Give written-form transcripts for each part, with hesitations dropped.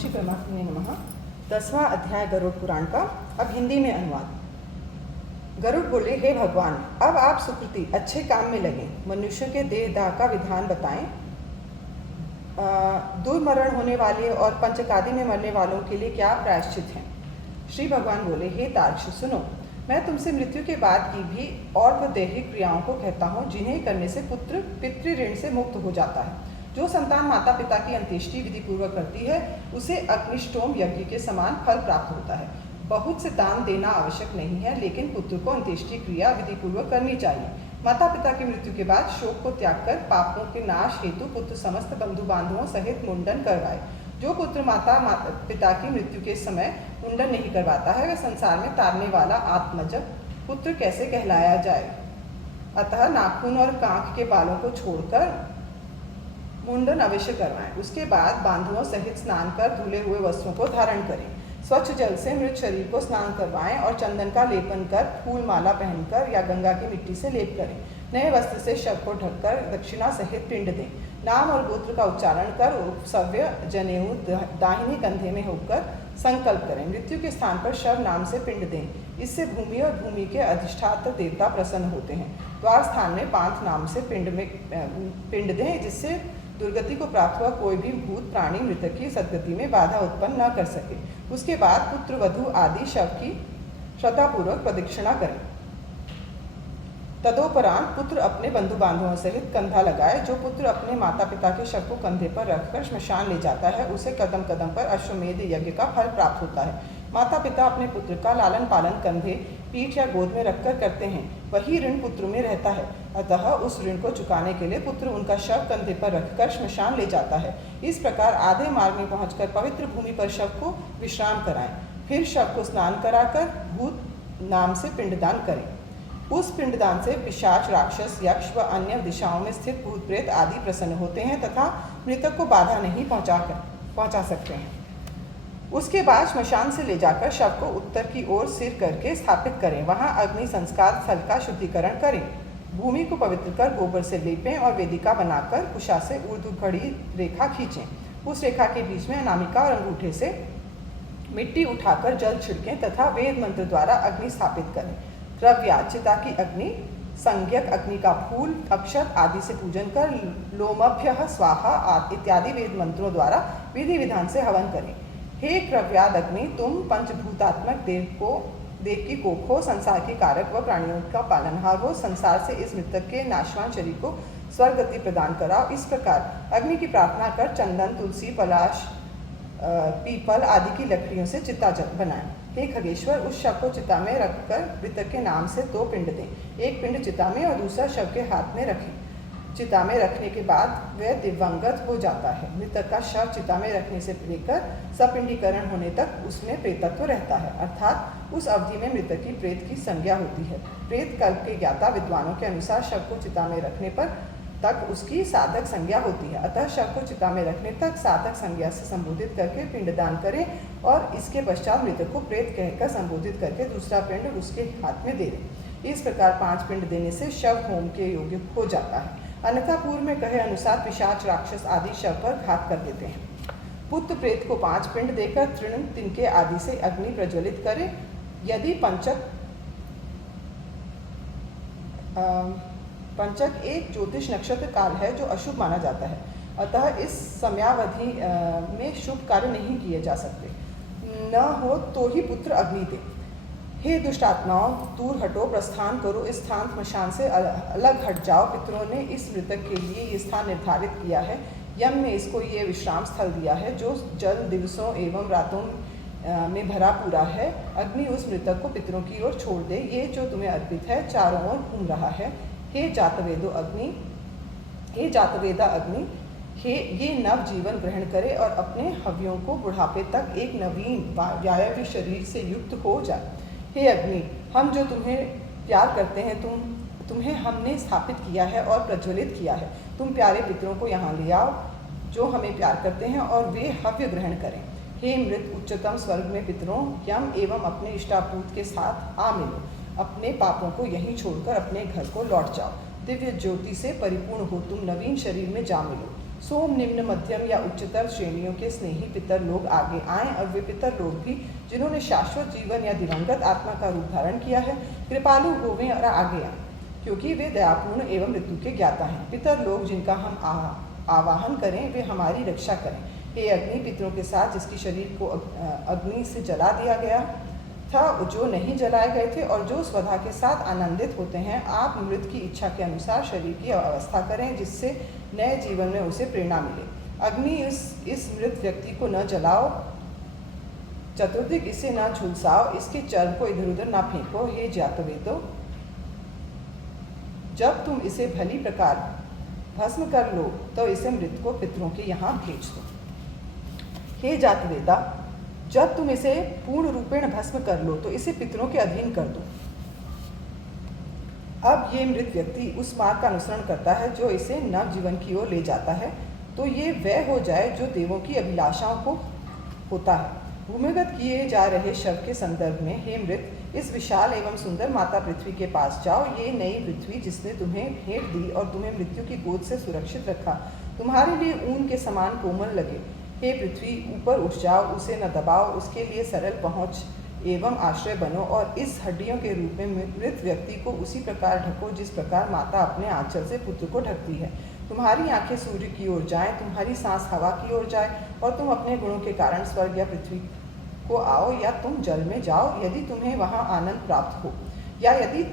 श्री परमात्मने नमः। 10वां अध्याय गरुड़ पुराण का अब हिंदी में अनुवाद। गरुड़ बोले, हे भगवान, अब आप सुकृति अच्छे काम में लगे, मनुष्य के देह दाह का विधान बताएं। दुर्मरण होने वाले और पंचकादि में मरने वालों के लिए क्या प्रायश्चित हैं? श्री भगवान बोले, हे तार्क्ष, सुनो, मैं तुमसे मृत्यु के बाद की भी और दैहिक क्रियाओं को कहता हूँ, जिन्हें करने से पुत्र पितृ ऋण से मुक्त हो जाता है। जो संतान माता पिता की अंत्येष्टि विधि पूर्वक करती है, उसे अग्निष्टोम यज्ञ के समान फल प्राप्त होता है। बहुत से दान देना आवश्यक नहीं है, लेकिन पुत्र को अंत्येष्टि क्रिया विधि पूर्वक करनी चाहिए। माता पिता की मृत्यु के बाद शोक को त्याग कर पापों के नाश हेतु पुत्र समस्त बंधु बांधवों सहित मुंडन करवाए। जो पुत्र माता पिता की मृत्यु के समय मुंडन नहीं करवाता है, वह संसार में तारने वाला आत्मज पुत्र कैसे कहलाया जाए। अतः नाखून और कांख के बालों को छोड़कर मुंडन अवश्य करवाएं। उसके बाद बांधुओं सहित स्नान कर धुले हुए वस्त्रों को धारण करें। स्वच्छ जल से मृत शरीर को स्नान करवाएं और चंदन का लेपन कर फूल माला पहनकर या गंगा की मिट्टी से लेप करें। नए वस्त्र से शव को ढककर दक्षिणा सहित पिंड दें। नाम और गोत्र का उच्चारण कर उपसव्य जनेऊ दाहिने कंधे में होकर संकल्प करें। मृत्यु के स्थान पर शव नाम से पिंड दें। इससे भूमि और भूमि के अधिष्ठात्र देवता प्रसन्न होते हैं। द्वार स्थान में पांच नाम से पिंड दें, जिससे दुर्गति को प्राप्त हुआ कोई भी भूत प्राणी मृतक की सद्गति में बाधा उत्पन्न न कर सके। उसके बाद पुत्र वधु आदि शव की श्रद्धापूर्वक प्रदक्षिणा करें। तदोपरांत पुत्र अपने बंधु बांधवों सहित कंधा लगाए। जो पुत्र अपने माता पिता के शव को कंधे पर रखकर श्मशान ले जाता है, उसे कदम कदम पर अश्वमेध यज्ञ का फल प्राप्त होता है। माता पिता अपने पुत्र का लालन पालन कंधे, पीठ या गोद में रखकर करते हैं, वही ऋण पुत्र में रहता है। अतः उस ऋण को चुकाने के लिए पुत्र उनका शव कंधे पर रखकर श्मशान ले जाता है। इस प्रकार आधे मार्ग में पहुंचकर पवित्र भूमि पर शव को विश्राम कराएं। फिर शव को स्नान कराकर भूत नाम से पिंडदान करें। उस पिंडदान से पिशाच, राक्षस, यक्ष व अन्य दिशाओं में स्थित भूत प्रेत आदि प्रसन्न होते हैं तथा मृतक को बाधा नहीं पहुंचा सकते हैं। उसके बाद श्मशान से ले जाकर शव को उत्तर की ओर सिर करके स्थापित करें। वहां अग्नि संस्कार स्थल का शुद्धिकरण करें। भूमि को पवित्र कर गोबर से लेपें और वेदिका बनाकर कुशा से ऊर्ध्वखड़ी रेखा खींचें। उस रेखा के बीच में अनामिका और अंगूठे से मिट्टी उठाकर जल छिड़कें तथा वेद मंत्र द्वारा अग्नि स्थापित करें। द्रव्या, चिता की अग्नि, संज्ञक अग्नि का फूल, अक्षत आदि से पूजन कर लोमभ्यः स्वाहा इत्यादि वेद मंत्रों द्वारा विधि विधान से हवन करें। हे क्रव्याद अग्नि, तुम पंचभूतात्मक देव की कोख हो, संसार के कारक व प्राणियों का पालनहार हो। संसार से इस मृतक के नाशवान शरीर को स्वर्गति प्रदान कराओ। इस प्रकार अग्नि की प्रार्थना कर चंदन, तुलसी, पलाश, पीपल आदि की लकड़ियों से चिता बनाएं। हे खगेश्वर, उस शव को चिता में रखकर मृतक के नाम से 2 पिंड दें। एक पिंड चिता में और दूसरा शव के हाथ में रखें। चिता में रखने के बाद वह दिवंगत हो जाता है। मृतक का शव चिता में रखने से लेकर सपिंडीकरण होने तक उसमें प्रेतत्व रहता है, अर्थात उस अवधि में मृतक की प्रेत की संज्ञा होती है। प्रेत कल्प के ज्ञाता विद्वानों के अनुसार शव को चिता में रखने पर तक उसकी साधक संज्ञा होती है। अतः शव को चिता में रखने तक साधक संज्ञा से संबोधित करके पिंडदान करें और इसके पश्चात मृतक को प्रेत कहकर संबोधित करके दूसरा पिंड उसके हाथ में दे दें। इस प्रकार 5 पिंड देने से शव होम के योग्य हो जाता है। अन्यथा पूर्व में कहे अनुसार पिशाच, राक्षस आदि शव पर घात कर देते हैं। पुत्र प्रेत को 5 पिंड देकर तृण, तिनके आदि से अग्नि प्रज्वलित करें। यदि पंचक एक ज्योतिष नक्षत्र काल है जो अशुभ माना जाता है, अतः इस समयावधि में शुभ कार्य नहीं किए जा सकते। न हो तो ही पुत्र अग्नि दे। हे दुष्ट आत्माओं, दूर हटो, प्रस्थान करो, इस स्थान श्मशान से अलग हट जाओ। पितरों ने इस मृतक के लिए ये स्थान निर्धारित किया है। यम ने इसको ये विश्राम स्थल दिया है, जो जल दिवसों एवं रातों में भरा पूरा है। अग्नि उस मृतक को पितरों की ओर छोड़ दे। ये जो तुम्हें अर्पित है चारों ओर घूम रहा है। हे जातवेदा अग्नि, ये नव जीवन ग्रहण करे और अपने हव्यों को बुढ़ापे तक एक नवीन वायव्य शरीर से युक्त हो जाए। हे अग्नि, हम जो तुम्हें प्यार करते हैं, तुम्हें हमने स्थापित किया है और प्रज्वलित किया है। तुम प्यारे पितरों को यहाँ ले आओ जो हमें प्यार करते हैं और वे हव्य ग्रहण करें। हे मृत, उच्चतम स्वर्ग में पितरों, यम एवं अपने इष्टापूत के साथ आ मिलो। अपने पापों को यहीं छोड़कर अपने घर को लौट जाओ। दिव्य ज्योति से परिपूर्ण हो तुम नवीन शरीर में जा मिलो। सोम निम्न मध्यम या उच्चतर श्रेणियों के स्नेही पितर लोग आगे आएं और वे पितर लोग भी जिन्होंने शाश्वत जीवन या दिवंगत आत्मा का रूप धारण किया है कृपालु होवें और आगे आएं, क्योंकि वे दयापूर्ण एवं मृत्यु के ज्ञाता हैं। पितर लोग जिनका हम आवाहन करें वे हमारी रक्षा करें। हे अग्नि, पितरों के साथ जिसकी शरीर को अग्नि से जला दिया गया था, जो नहीं जलाए गए थे और जो स्वधा के साथ आनंदित होते हैं, आप मृत की इच्छा के अनुसार शरीर की अवस्था करें जिससे नए जीवन में उसे प्रेरणा मिले। अग्नि, इस मृत व्यक्ति को न जलाओ। चतुर्दिक, इसे न झुलसाओ, इसके चर्म को इधर उधर न फेंको। हे जातवेदो, जब तुम इसे भली प्रकार भस्म कर लो तो इसे मृत को पितरों के यहाँ भेज दो। हे जातवेदा, जब तुम इसे पूर्ण रूपेण भस्म कर लो तो इसे पितरों के अधीन कर दो। अब ये मृत व्यक्ति उस मार्ग का अनुसरण करता है जो इसे नव जीवन की ओर ले जाता है, तो ये वह हो जाए जो देवों की अभिलाषाओं को होता है। भूमिगत किए जा रहे शव के संदर्भ में, हे मृत, इस विशाल एवं सुंदर माता पृथ्वी के पास जाओ। ये नई पृथ्वी जिसने तुम्हें भेंट दी और तुम्हें मृत्यु की गोद से सुरक्षित रखा, तुम्हारे लिए ऊन के समान कोमल लगे। हे पृथ्वी, ऊपर उठ जाओ, उसे न दबाओ, उसके लिए सरल पहुँच एवं आश्रय बनो और इस हड्डियों के रूप में मृत व्यक्ति को उसी प्रकार ढको जिस प्रकार माता अपने आंचल से पुत्र को ढकती है। तुम्हारी आंखें सूर्य की ओर जाएं, तुम्हारी सांस हवा की ओर जाए और तुम अपने गुणों के कारण स्वर्ग या पृथ्वी को आओ, या तुम जल में जाओ यदि तुम्हें वहाँ आनंद प्राप्त हो, या यदि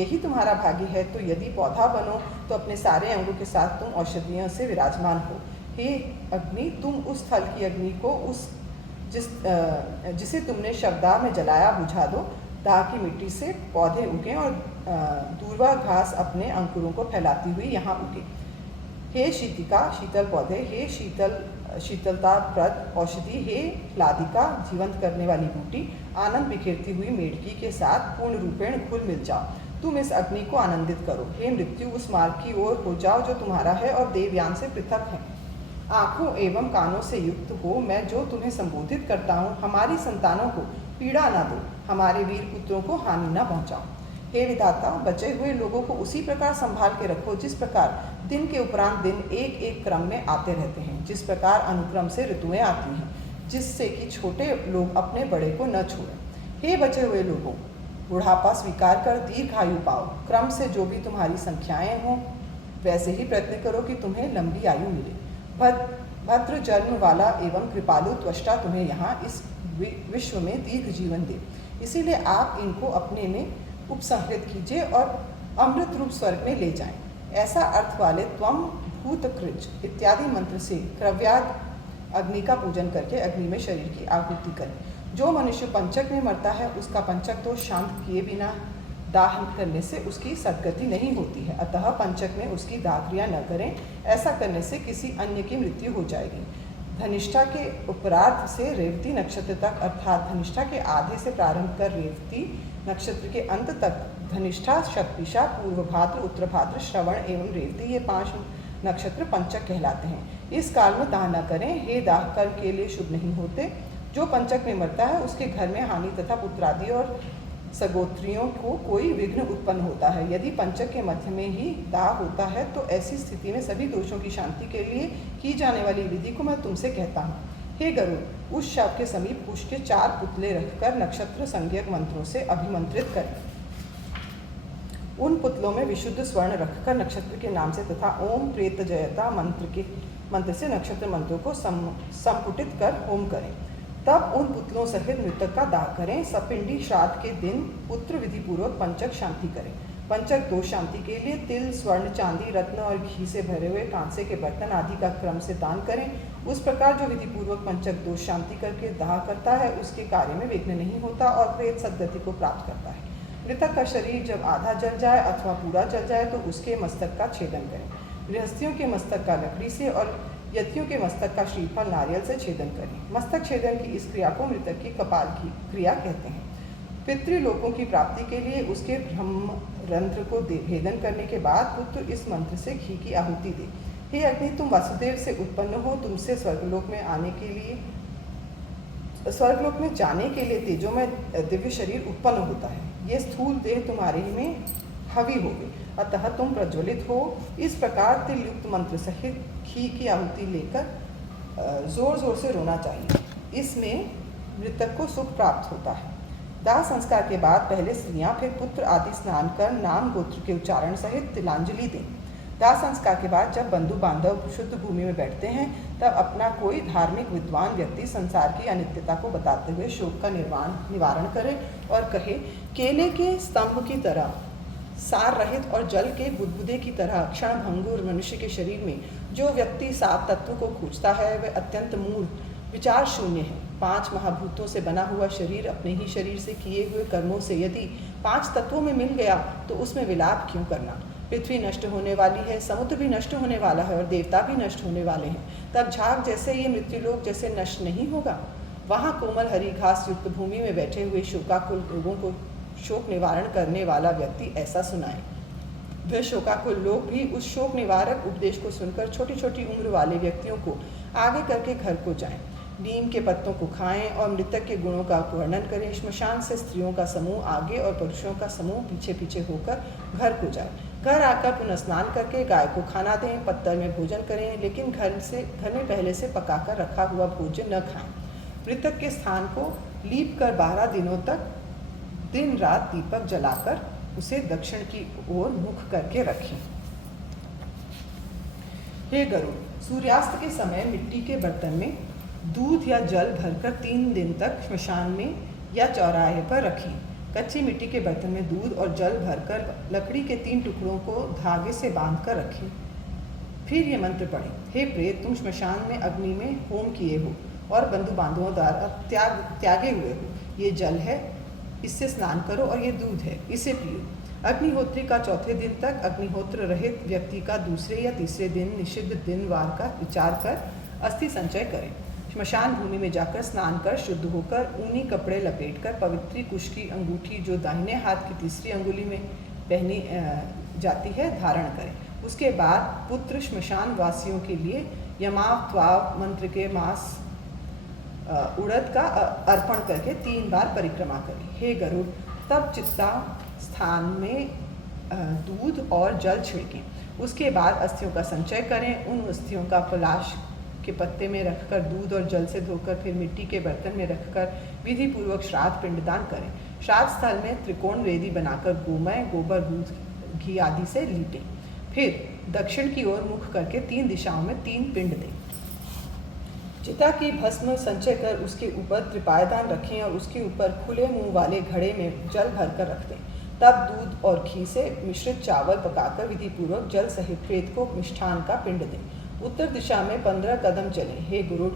यही तुम्हारा भाग्य है तो यदि पौधा बनो तो अपने सारे अंगों के साथ तुम औषधियों से विराजमान हो। हे अग्नि, तुम उस स्थल की अग्नि को जिसे तुमने शवदाह में जलाया बुझा दो। दाह की मिट्टी से पौधे उगें और दूर्वा घास अपने अंकुरों को फैलाती हुई यहाँ उगे। हे शीतिका, शीतल पौधे, हे शीतलताप्रद औषधि, हे लादिका, जीवंत करने वाली बूटी, आनंद बिखेरती हुई मेढकी के साथ पूर्ण रूपेण घुल मिल जाओ। तुम इस अग्नि को आनंदित करो। हे मृत्यु, उस मार्ग की ओर हो जाओ जो तुम्हारा है और देवयान से पृथक है। आँखों एवं कानों से युक्त हो मैं जो तुम्हें संबोधित करता हूँ, हमारी संतानों को पीड़ा न दो, हमारे वीर पुत्रों को हानि न पहुँचाओ। हे विधाता, बचे हुए लोगों को उसी प्रकार संभाल के रखो जिस प्रकार दिन के उपरांत दिन एक एक क्रम में आते रहते हैं, जिस प्रकार अनुक्रम से ऋतुएं आती हैं, जिससे कि छोटे लोग अपने बड़े को न छोड़ें। हे बचे हुए लोगों, बुढ़ापा स्वीकार कर दीर्घायु पाओ। क्रम से जो भी तुम्हारी संख्याएं हों वैसे ही प्रयत्न करो कि तुम्हें लंबी आयु मिले। भद्र जन्म वाला एवं कृपालु त्वष्टा तुम्हें यहाँ इस विश्व में दीर्घ जीवन दे, इसीलिए आप इनको अपने में उपसंहृत कीजिए और अमृत रूप स्वर्ग में ले जाएं। ऐसा अर्थ वाले त्वम भूत कृज इत्यादि मंत्र से क्रव्याद अग्नि का पूजन करके अग्नि में शरीर की आहुति करें। जो मनुष्य पंचक में मरता है उसका पंचक दोष शांत किए बिना दाह करने से उसकी सद्गति नहीं होती है, अतः पंचक में उसकी दाह क्रिया न करें। ऐसा करने से किसी अन्य की मृत्यु हो जाएगी। धनिष्ठा के उपरार्ध से रेवती नक्षत्र तक, अर्थात धनिष्ठा के आधे से प्रारंभ कर रेवती नक्षत्र के अंत तक, धनिष्ठा, शतभिषा, पूर्व भाद्र, उत्तर भाद्र, श्रवण एवं रेवती, ये 5 नक्षत्र पंचक कहलाते हैं। इस काल में दाह न करें। हे दाह कर्म के लिए शुभ नहीं होते। जो पंचक में मरता है उसके घर में हानि तथा पुत्रादि और सगोत्रियों को कोई विघ्न उत्पन्न होता है। यदि पंचक के मध्य में ही दाह होता है तो ऐसी स्थिति में सभी दोषों की शांति के लिए की जाने वाली विधि को मैं तुमसे कहता हूँ। हे गरुड़, उस शव के समीप कुश के 4 पुतले रखकर नक्षत्र संज्ञक मंत्रों से अभिमंत्रित करें। उन पुतलों में विशुद्ध स्वर्ण रखकर नक्षत्र के नाम से तथा ओम प्रेत जयता मंत्र से नक्षत्र मंत्रों को संपुटित कर होम करें। तब उन पुतलों सहित मृतक का दाह करें। सपिंडी श्राद्ध के दिन पुत्र विधि पूर्वक पंचक शांति करें। पंचक दोष शांति के लिए तिल, स्वर्ण, चांदी, रत्न और घी से भरे हुए कांसे के बर्तन आदि का क्रम से दान करें। उस प्रकार जो विधि पूर्वक पंचक दोष शांति करके दाह करता है उसके कार्य में विघ्न नहीं होता और प्रेत सद्गति को प्राप्त करता है। मृतक का शरीर जब आधा जल जाए अथवा पूरा जल जाए तो उसके मस्तक का छेदन करें। गृहस्थियों के मस्तक का लकड़ी से और यतियों के मस्तक का श्रीफल नारियल से छेदन करें। मस्तक छेदन की इस क्रिया को मृतक की कपाल की क्रिया कहते हैं। पितृलोकों की प्राप्ति के लिए उसके ब्रह्म रंध्र को भेदन करने के बाद पुत्र इस मंत्र से घी की आहुति दे। हे अग्नि, तुम वासुदेव से उत्पन्न हो, तुमसे स्वर्गलोक में जाने के लिए तेजो में दिव्य शरीर उत्पन्न होता है। ये स्थूल देह तुम्हारे ही में हवी होगी, अतः तुम प्रज्वलित हो। इस प्रकार तिल युक्त मंत्र सहित घी की आहुति लेकर ज़ोर ज़ोर से रोना चाहिए। इसमें मृतक को सुख प्राप्त होता है। दाह संस्कार के बाद पहले स्त्रियां फिर पुत्र आदि स्नान कर नाम गोत्र के उच्चारण सहित तिलांजलि दें। दाह संस्कार के बाद जब बंधु बांधव शुद्ध भूमि में बैठते हैं तब अपना कोई धार्मिक विद्वान व्यक्ति संसार की अनित्यता को बताते हुए शोक का निवारण करे और कहे, केले के स्तंभ की तरह सार रहित और जल के बुदबुदे की तरह क्षण भंगुर मनुष्य के शरीर में जो व्यक्ति सात तत्व को खोजता है वह अत्यंत मूढ़ विचार शून्य है। 5 महाभूतों से बना हुआ शरीर अपने ही शरीर से किए हुए कर्मों से यदि 5 तत्वों में मिल गया तो उसमें विलाप क्यों करना। पृथ्वी नष्ट होने वाली है, समुद्र भी नष्ट होने वाला है और देवता भी नष्ट होने वाले हैं। तब झाग जैसे ये मृत्युलोक जैसे नष्ट नहीं होगा। वहाँ कोमल हरी घास युक्त भूमि में बैठे हुए शोकाकुल लोगों को शोक निवारण करने वाला व्यक्ति ऐसा सुनाए। वह शोकाकुल लोग भी उस शोक निवारक उपदेश को सुनकर छोटी छोटी उम्र वाले व्यक्तियों को आगे करके घर को जाएं, नीम के पत्तों को खाएं और मृतक के गुणों का वर्णन करें। श्मशान से स्त्रियों का समूह आगे और पुरुषों का समूह पीछे पीछे होकर घर को जाए। घर आकर पुनः स्नान करके गाय को खाना दें, पत्तल में भोजन करें, लेकिन घर में पहले से पकाकर रखा हुआ भोजन न खाएं। मृतक के स्थान को लीप कर 12 दिनों तक दिन रात दीपक जलाकर उसे दक्षिण की ओर मुख करके रखें। हे गरुड़, सूर्यास्त के समय मिट्टी के बर्तन में दूध या जल भरकर 3 दिन तक श्मशान में या चौराहे पर रखें। कच्ची मिट्टी के बर्तन में दूध और जल भरकर लकड़ी के 3 टुकड़ों को धागे से बांधकर रखें। फिर ये मंत्र पढ़ें, हे प्रेत, तुम श्मशान में अग्नि में होम किए हो और बंधु बांधवों द्वारा त्यागे हुए हो। ये जल है, इससे स्नान करो, और ये दूध है, इसे पियो। अग्निहोत्री का चौथे दिन तक अग्निहोत्र रहित व्यक्ति का दूसरे या तीसरे दिन निषिद्ध दिन वार का विचार कर अस्थि संचय करें। श्मशान भूमि में जाकर स्नान कर शुद्ध होकर ऊनी कपड़े लपेटकर पवित्री कुश की अंगूठी जो दाहिने हाथ की तीसरी अंगुली में पहनी जाती है धारण करें। उसके बाद पुत्र श्मशान वासियों के लिए यमाव त्वाव मंत्र के मास उड़द का अर्पण करके 3 बार परिक्रमा करें। हे गरुड़, तब चित्ता स्थान में दूध और जल छिड़कें। उसके बाद अस्थियों का संचय करें। उन अस्थियों का पलाश के पत्ते में रखकर दूध और जल से धोकर फिर मिट्टी के बर्तन में रखकर विधि पूर्वक श्राद्ध पिंडदान करें। श्राद्ध स्थल में त्रिकोण वेदी बनाकर गोमय, गोबर, दूध, घी आदि से लीपें। फिर दक्षिण की ओर मुख करके 3 दिशाओं में 3 पिंड दें। चिता की भस्म संचय कर उसके ऊपर त्रिपायदान रखें और उसके ऊपर खुले मुंह वाले घड़े में जल भरकर रख दें। तब दूध और घी से मिश्रित चावल पकाकर विधि पूर्वक जल सहित प्रेत को मिष्ठान का पिंड दें। उत्तर दिशा में 15 कदम चलें। हे गुरुड़,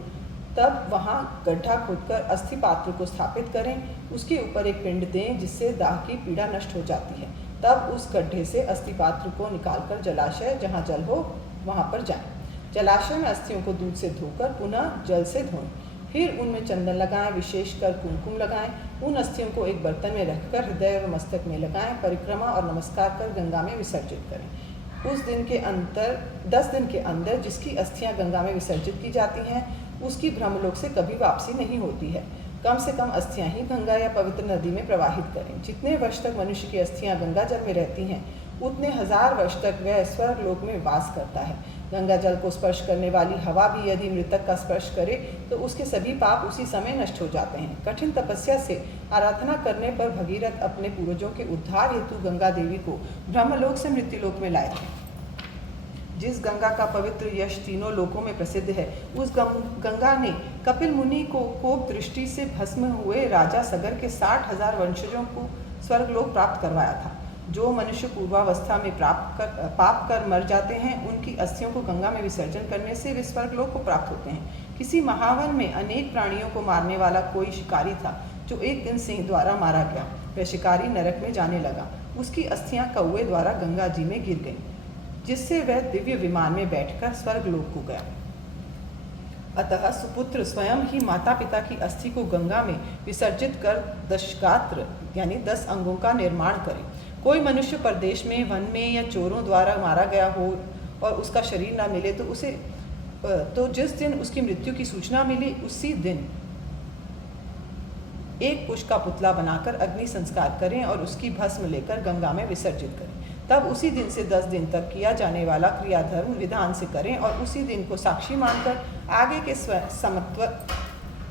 तब वहाँ गड्ढा खोदकर अस्थि पात्र को स्थापित करें। उसके ऊपर एक पिंड दें जिससे दाह की पीड़ा नष्ट हो जाती है। तब उस गड्ढे से अस्थि पात्र को निकालकर जलाशय जहाँ जल हो वहाँ पर जाएं। जलाशय में अस्थियों को दूध से धोकर पुनः जल से धोएं। फिर उनमें चंदन लगाएं, विशेषकर कुमकुम लगाएं। उन अस्थियों को एक बर्तन में रखकर हृदय व मस्तक में लगाएं। परिक्रमा और नमस्कार कर गंगा में विसर्जित करें। 10 दिन के अंदर जिसकी अस्थियां गंगा में विसर्जित की जाती हैं उसकी ब्रह्मलोक से कभी वापसी नहीं होती है। कम से कम अस्थियां ही गंगा या पवित्र नदी में प्रवाहित करें। जितने वर्ष तक मनुष्य की अस्थियां गंगा जल में रहती हैं उतने 1000 वर्ष तक वह स्वर्ग लोक में वास करता है। गंगा जल को स्पर्श करने वाली हवा भी यदि मृतक का स्पर्श करे तो उसके सभी पाप उसी समय नष्ट हो जाते हैं। कठिन तपस्या से आराधना करने पर भगीरथ अपने पूर्वजों के उद्धार हेतु गंगा देवी को ब्रह्मलोक से मृत्युलोक में लाए थे। जिस गंगा का पवित्र यश तीनों लोकों में प्रसिद्ध है, उस गंगा ने कपिल मुनि को कोप दृष्टि से भस्म हुए राजा सगर के 60,000 वंशजों को स्वर्गलोक प्राप्त करवाया था। जो मनुष्य पूर्वावस्था में पाप कर मर जाते हैं उनकी अस्थियों को गंगा में विसर्जन करने से वे स्वर्गलोक को प्राप्त होते हैं। किसी महावन में अनेक प्राणियों को मारने वाला कोई शिकारी था जो एक दिन सिंह द्वारा मारा गया। वह शिकारी नरक में जाने लगा। उसकी अस्थियां कौवे द्वारा गंगा जी में गिर गईं, जिससे वह दिव्य विमान में बैठकर स्वर्गलोक को गया। अतः सुपुत्र स्वयं ही माता पिता की अस्थि को गंगा में विसर्जित कर 10 गात्र यानी 10 अंगों का निर्माण करें। कोई मनुष्य परदेश में, वन में या चोरों द्वारा मारा गया हो और उसका शरीर ना मिले तो जिस दिन उसकी मृत्यु की सूचना मिली उसी दिन एक कुश का पुतला बनाकर अग्नि संस्कार करें और उसकी भस्म लेकर गंगा में विसर्जित करें। तब उसी दिन से 10 दिन तक किया जाने वाला क्रियाधर्म विधान से करें और उसी दिन को साक्षी मानकर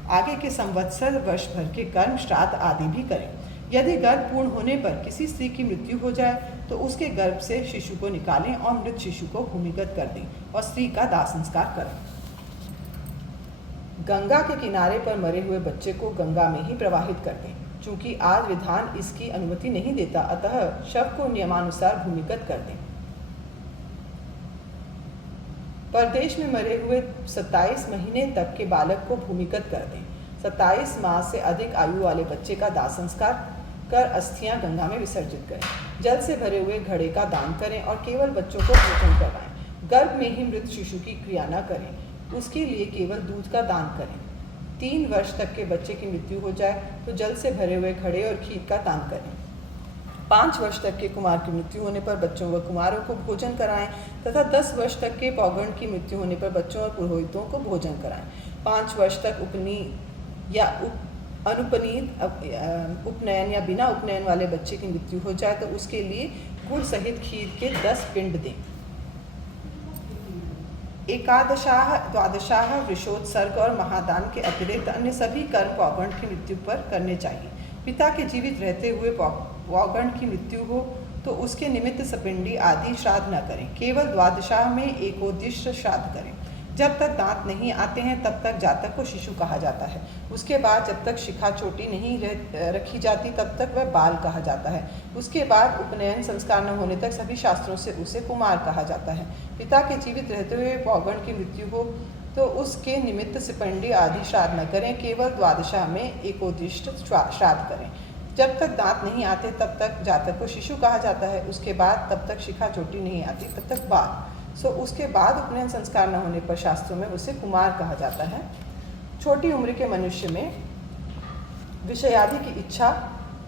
आगे के संवत्सर वर्ष भर के कर्म श्राद्ध आदि भी करें। यदि गर्भ पूर्ण होने पर किसी स्त्री की मृत्यु हो जाए तो उसके गर्भ से शिशु को निकालें और मृत शिशु को भूमिगत कर दें और स्त्री का दाह संस्कार करें। गंगा के किनारे पर मरे हुए बच्चे को गंगा में ही प्रवाहित कर दें। चूंकि आज विधान इसकी अनुमति नहीं देता, अतः शव को नियमानुसार भूमिगत कर दें। परदेश में मरे हुए 27 महीने तक के बालक को भूमिगत कर दें। 27 माह से अधिक आयु वाले बच्चे का दाह संस्कार कर अस्थियां गंगा में विसर्जित करें। जल से भरे हुए घड़े का दान करें और केवल बच्चों को भोजन करवाएं। गर्भ में ही मृत शिशु की क्रिया न करें, उसके लिए केवल दूध का दान करें। 3 वर्ष तक के बच्चे की मृत्यु हो जाए तो जल से भरे हुए घड़े और खीर का दान करें। 5 वर्ष तक के कुमार की मृत्यु होने पर बच्चों व कुमारों को भोजन कराएं तथा 10 वर्ष तक के पौगण की मृत्यु होने पर बच्चों और पुरोहितों को भोजन कराएं। 5 वर्ष तक उपनीत या अनुपनीत उपनयन या बिना उपनयन वाले बच्चे की मृत्यु हो जाए तो उसके लिए गुड़ सहित खीर के 10 पिंड दें। 11 द्वादशाह वृषोत्सर्ग और महादान के अतिरिक्त अन्य सभी कर्म पौगण की मृत्यु पर करने चाहिए। पिता के जीवित रहते हुए पौगण की मृत्यु हो तो उसके निमित्त सपिंडी आदि श्राद्ध न करें, केवल द्वादशाह में एकोद्दिष्ट श्राद्ध करें। जब तक दांत नहीं आते हैं तब तक जातक को शिशु कहा जाता है। उसके बाद जब तक शिखा चोटी नहीं रखी जाती तब तक वह बाल कहा जाता है। उसके बाद उपनयन संस्कार न होने तक सभी शास्त्रों से उसे कुमार कहा जाता है। पिता के जीवित रहते हुए पौगण की मृत्यु हो तो उसके निमित्त सिपंडी आदि श्राद्ध न करें, केवल द्वादशाह में एकोद्दिष्ट श्राद्ध करें। जब तक दांत नहीं आते तब तक जातक को शिशु कहा जाता है। उसके बाद तब तक शिखा चोटी नहीं आती तब तक बाल। उसके बाद उपनयन संस्कार न होने पर शास्त्रों में उसे कुमार कहा जाता है। छोटी उम्र के मनुष्य में विषयादि की इच्छा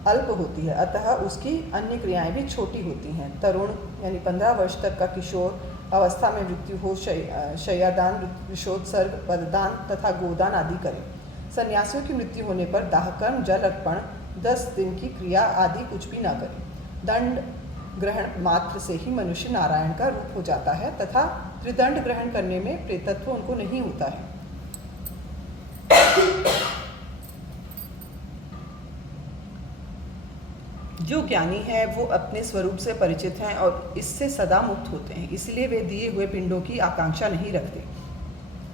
अल्प होती है, अतः उसकी अन्य क्रियाएं भी छोटी होती हैं। तरुण यानी 15 वर्ष तक का किशोर अवस्था में मृत्यु हो शय्यादान, विषोत्सर्ग, पददान तथा गोदान आदि करें। सन्यासियों की मृत्यु होने पर दाहकर्म, जल अर्पण, 10 दिन की क्रिया आदि कुछ भी न करें। दंड ग्रहण मात्र से ही मनुष्य नारायण का रूप हो जाता है तथा त्रिदंड ग्रहण करने में प्रेतत्व उनको नहीं होता है। जो ज्ञानी है वो अपने स्वरूप से परिचित हैं और इससे सदा मुक्त होते हैं, इसलिए वे दिए हुए पिंडों की आकांक्षा नहीं रखते।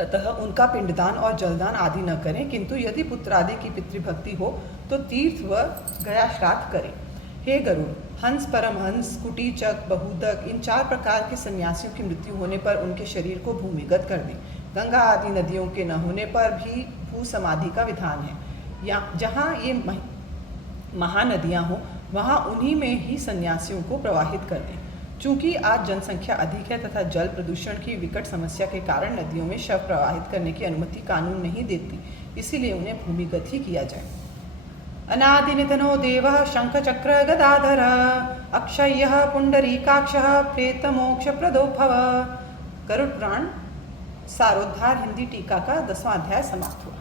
अतः उनका पिंडदान और जलदान आदि न करें, किंतु यदि पुत्र आदि की पितृभक्ति हो तो तीर्थ व गया श्राद्ध करें। हे गरुड़, हंस, परमहंस, कुटीचक, बहुदक इन 4 प्रकार के सन्यासियों की मृत्यु होने पर उनके शरीर को भूमिगत कर दें। गंगा आदि नदियों के न होने पर भी भू समाधि का विधान है। या जहाँ ये महानदियाँ हों वहाँ उन्हीं में ही सन्यासियों को प्रवाहित कर दें। चूँकि आज जनसंख्या अधिक है तथा जल प्रदूषण की विकट समस्या के कारण नदियों में शव प्रवाहित करने की अनुमति कानून नहीं देती, इसीलिए उन्हें भूमिगत ही किया जाए। अनादिनिधनो देवः शंखचक्र गदाधर अक्षय्यः पुंडरीकाक्षः प्रेतमोक्षप्रदो भव। गरुड़ पुराण सारोद्धार हिंदी टीका का 10वां अध्याय समाप्त हुआ।